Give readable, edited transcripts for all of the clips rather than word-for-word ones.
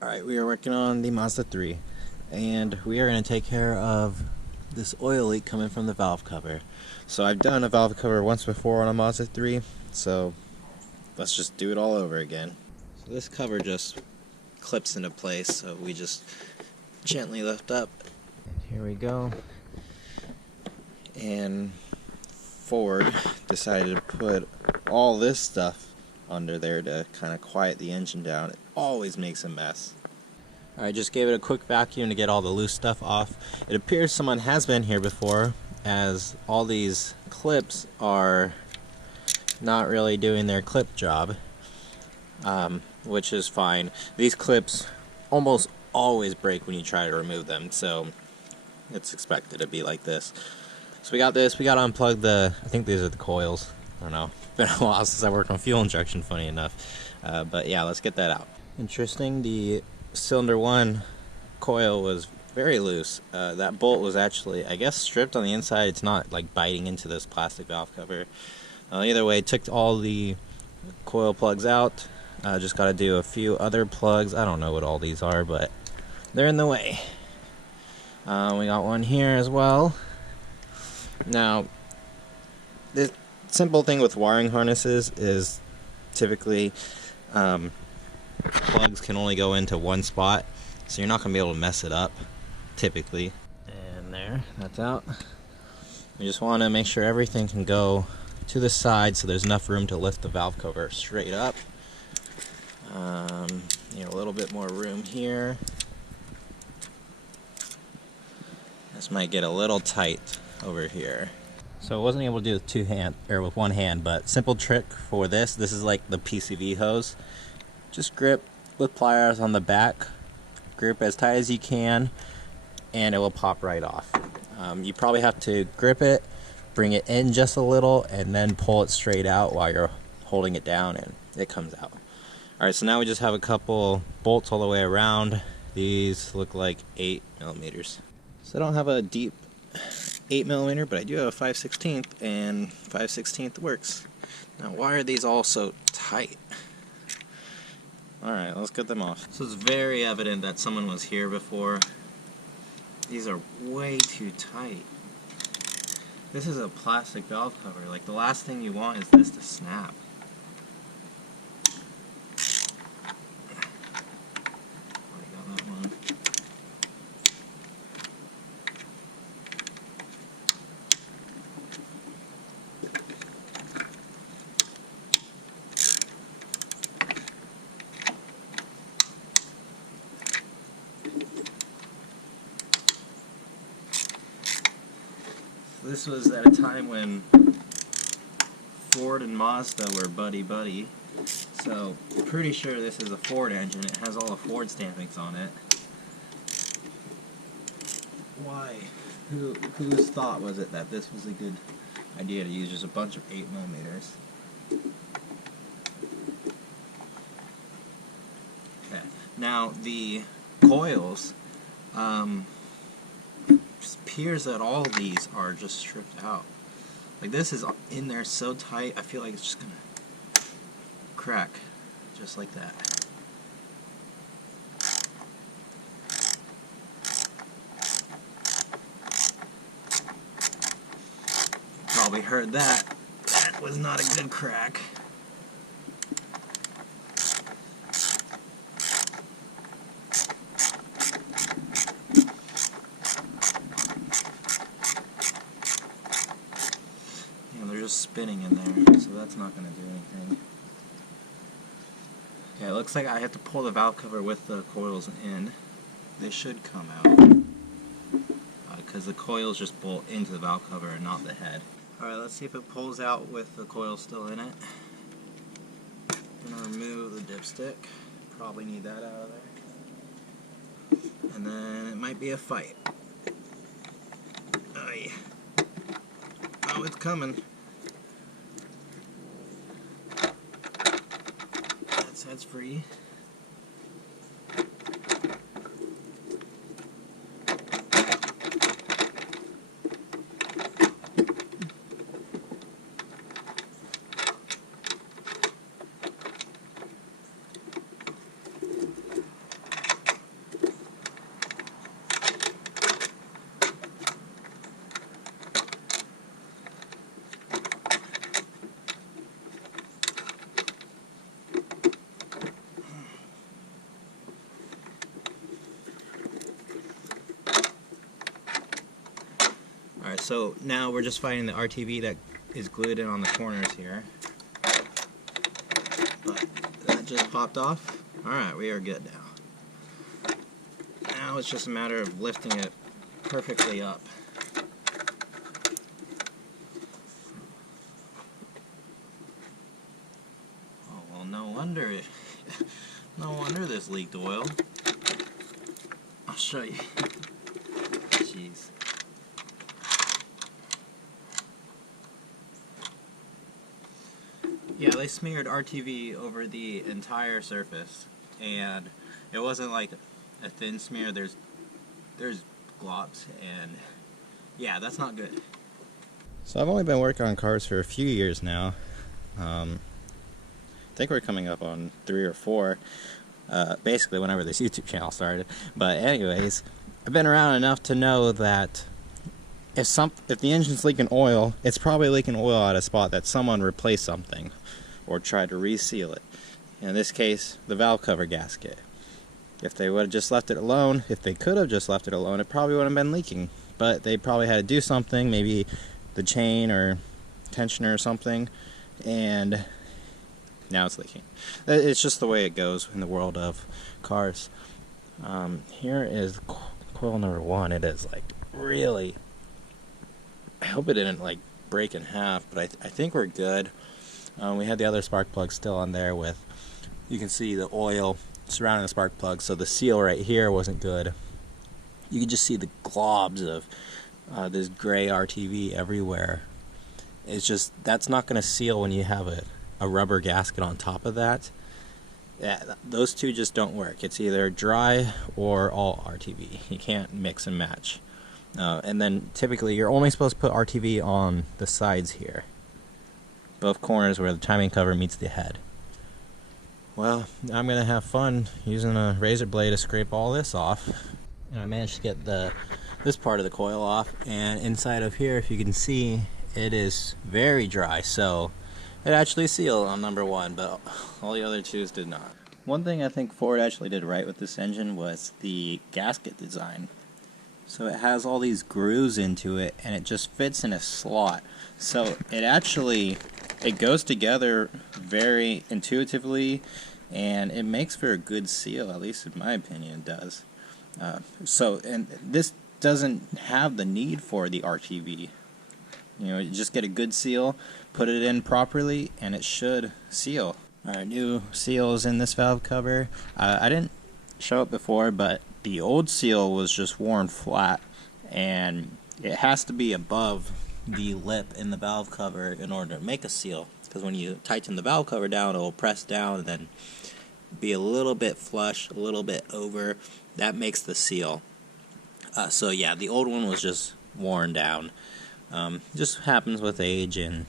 Alright, we are working on the Mazda 3, and we are going to take care of this oil leak coming from the valve cover. So I've done a valve cover once before on a Mazda 3, so let's just do it all over again. So this cover just clips into place, so we just gently lift up. Here we go. And Ford decided to put all this stuff under there to kind of quiet the engine down. It always makes a mess. I just gave it a quick vacuum to get all the loose stuff off. It appears someone has been here before, as all these clips are not really doing their clip job, which is fine. These clips almost always break when you try to remove them, so it's expected to be like this. So we got this. We got to unplug the, I think these are the coils. I don't know. It's been a while since I worked on fuel injection, funny enough. But yeah, let's get that out. Interesting, the cylinder 1 coil was very loose. That bolt was actually, I guess, stripped on the inside. It's not like biting into this plastic valve cover. Either way, took all the coil plugs out. Just got to do a few other plugs. I don't know what all these are, but they're in the way. We got one here as well. Now, the simple thing with wiring harnesses is typically plugs can only go into one spot, so you're not going to be able to mess it up, typically. And there, that's out. You just want to make sure everything can go to the side so there's enough room to lift the valve cover straight up. A little bit more room here. This might get a little tight over here. So I wasn't able to do it with one hand, but simple trick for this. This is like the PCV hose. Just grip with pliers on the back, grip as tight as you can, and it will pop right off. You probably have to grip it, bring it in just a little, and then pull it straight out while you're holding it down, and it comes out. Alright, so now we just have a couple bolts all the way around. These look like 8mm. So I don't have a deep 8mm, but I do have a 5/16, and 5/16 works. Now, why are these all so tight? Alright, let's get them off. So it's very evident that someone was here before. These are way too tight. This is a plastic valve cover. Like, the last thing you want is this to snap. Already got that one. This was at a time when Ford and Mazda were buddy-buddy, so I'm pretty sure this is a Ford engine. It has all the Ford stampings on it. Why? Whose thought was it that this was a good idea to use just a bunch of 8mm? Okay. Now, the coils, appears that all these are just stripped out. Like, this is in there so tight, I feel like it's just gonna crack, just like that. Probably heard that. That was not a good crack. Spinning in there, so that's not going to do anything. Okay, it looks like I have to pull the valve cover with the coils in. They should come out, because the coils just bolt into the valve cover and not the head. Alright, let's see if it pulls out with the coil still in it. I'm going to remove the dipstick. Probably need that out of there. And then it might be a fight. Oh, it's coming. That's free. So now we're just finding the RTV that is glued in on the corners here. But that just popped off. Alright, we are good now. Now it's just a matter of lifting it perfectly up. Oh, well, no wonder this leaked oil. I'll show you. Jeez. Yeah, they smeared RTV over the entire surface, and it wasn't like a thin smear. There's globs, and yeah, that's not good. So I've only been working on cars for a few years now. I think we're coming up on 3 or 4, basically whenever this YouTube channel started. But anyways, I've been around enough to know that if the engine's leaking oil, it's probably leaking oil at a spot that someone replaced something or tried to reseal it. In this case, the valve cover gasket. If they would have just left it alone, if they could have just left it alone, it probably wouldn't have been leaking. But they probably had to do something, maybe the chain or tensioner or something, and now it's leaking. It's just the way it goes in the world of cars. Here is coil number 1. It is like really, I hope it didn't like break in half, but I think we're good. We had the other spark plug still on there with, you can see the oil surrounding the spark plug, so the seal right here wasn't good. You can just see the globs of this gray RTV everywhere. It's just, that's not going to seal when you have a rubber gasket on top of that. Yeah, those two just don't work. It's either dry or all RTV. You can't mix and match. And then typically you're only supposed to put RTV on the sides here, both corners where the timing cover meets the head. Well, I'm gonna have fun using a razor blade to scrape all this off. And I managed to get this part of the coil off, and inside of here, if you can see, it is very dry. So it actually sealed on number 1, but all the other 2s did not. One thing I think Ford actually did right with this engine was the gasket design. So it has all these grooves into it, and it just fits in a slot. So it goes together very intuitively, and it makes for a good seal, at least in my opinion it does. And this doesn't have the need for the RTV. You know, you just get a good seal, put it in properly, and it should seal. Our new seal is in this valve cover. I didn't show it before, but the old seal was just worn flat, and it has to be above the lip in the valve cover in order to make a seal, because when you tighten the valve cover down, it will press down and then be a little bit flush, a little bit over. That makes the seal. So yeah, the old one was just worn down. Just happens with age, and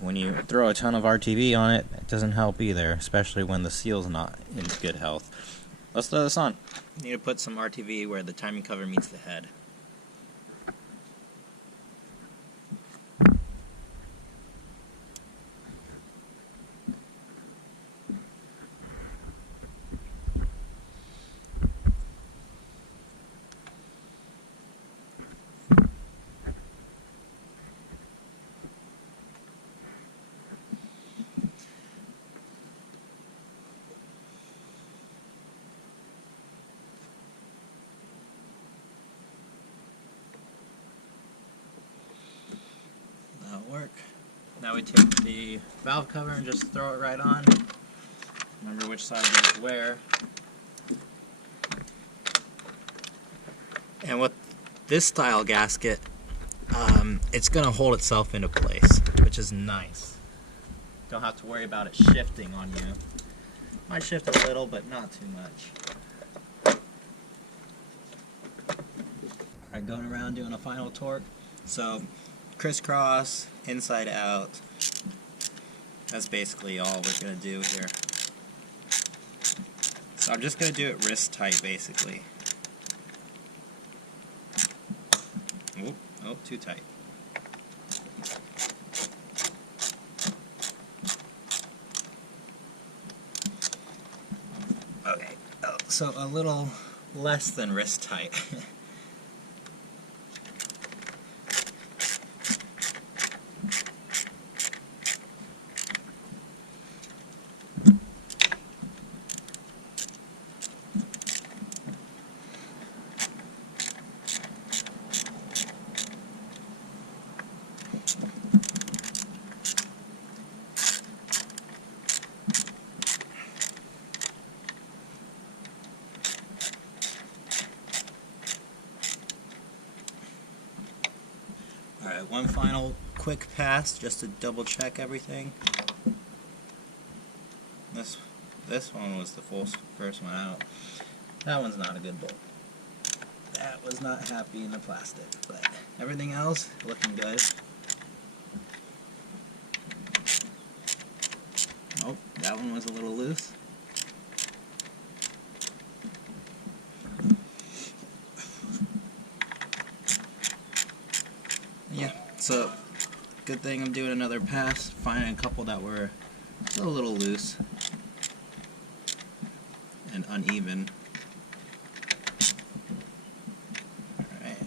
when you throw a ton of RTV on it, it doesn't help either, especially when the seal's not in good health. Let's throw this on. You need to put some RTV where the timing cover meets the head. Work. Now we take the valve cover and just throw it right on. Remember which side goes where. And with this style gasket, it's going to hold itself into place, which is nice. Don't have to worry about it shifting on you. Might shift a little, but not too much. Alright, going around doing a final torque. So crisscross, inside out. That's basically all we're going to do here. So I'm just going to do it wrist tight, basically. Oh, too tight. Okay, so a little less than wrist tight. Alright, one final quick pass just to double check everything. This one was the first one out. That one's not a good bolt. That was not happy in the plastic, but everything else looking good. Oh, that one was a little loose. Yeah, so good thing I'm doing another pass, finding a couple that were a little loose and uneven. Alright.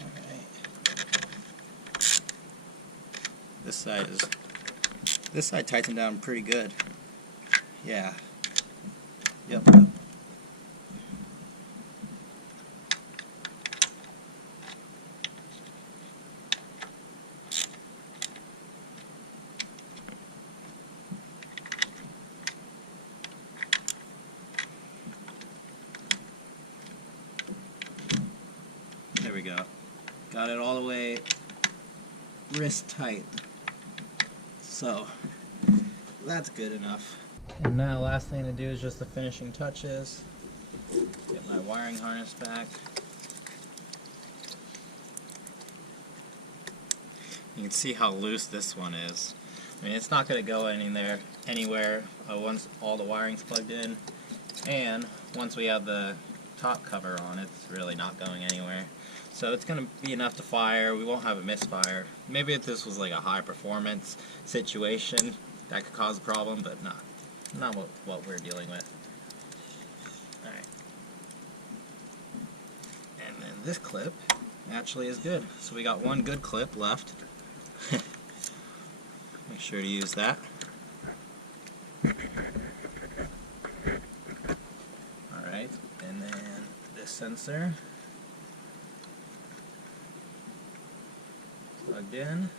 This side tightened down pretty good. Yeah. Yep. There we go. Got it all the way wrist tight. So that's good enough. And now last thing to do is just the finishing touches. Get my wiring harness back. You can see how loose this one is. I mean, it's not going to go anywhere once all the wiring's plugged in. And once we have the top cover on, it's really not going anywhere. So it's going to be enough to fire. We won't have a misfire. Maybe if this was like a high performance situation, that could cause a problem, but not what we're dealing with. Alright. And then this clip actually is good. So we got one good clip left. Make sure to use that. Alright, and then this sensor plugged in.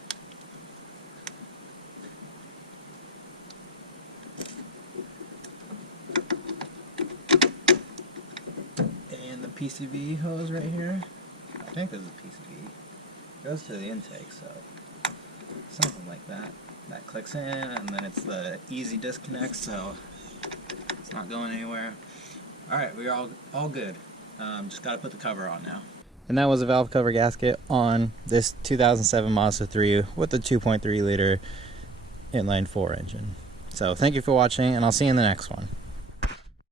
And the PCV hose right here. I think this is PCV. Goes to the intake, so something like that. That clicks in, and then it's the easy disconnect, so it's not going anywhere. Alright, we're all good. Just gotta put the cover on now. And that was a valve cover gasket on this 2007 Mazda 3 with the 2.3 liter inline 4 engine. So thank you for watching, and I'll see you in the next one.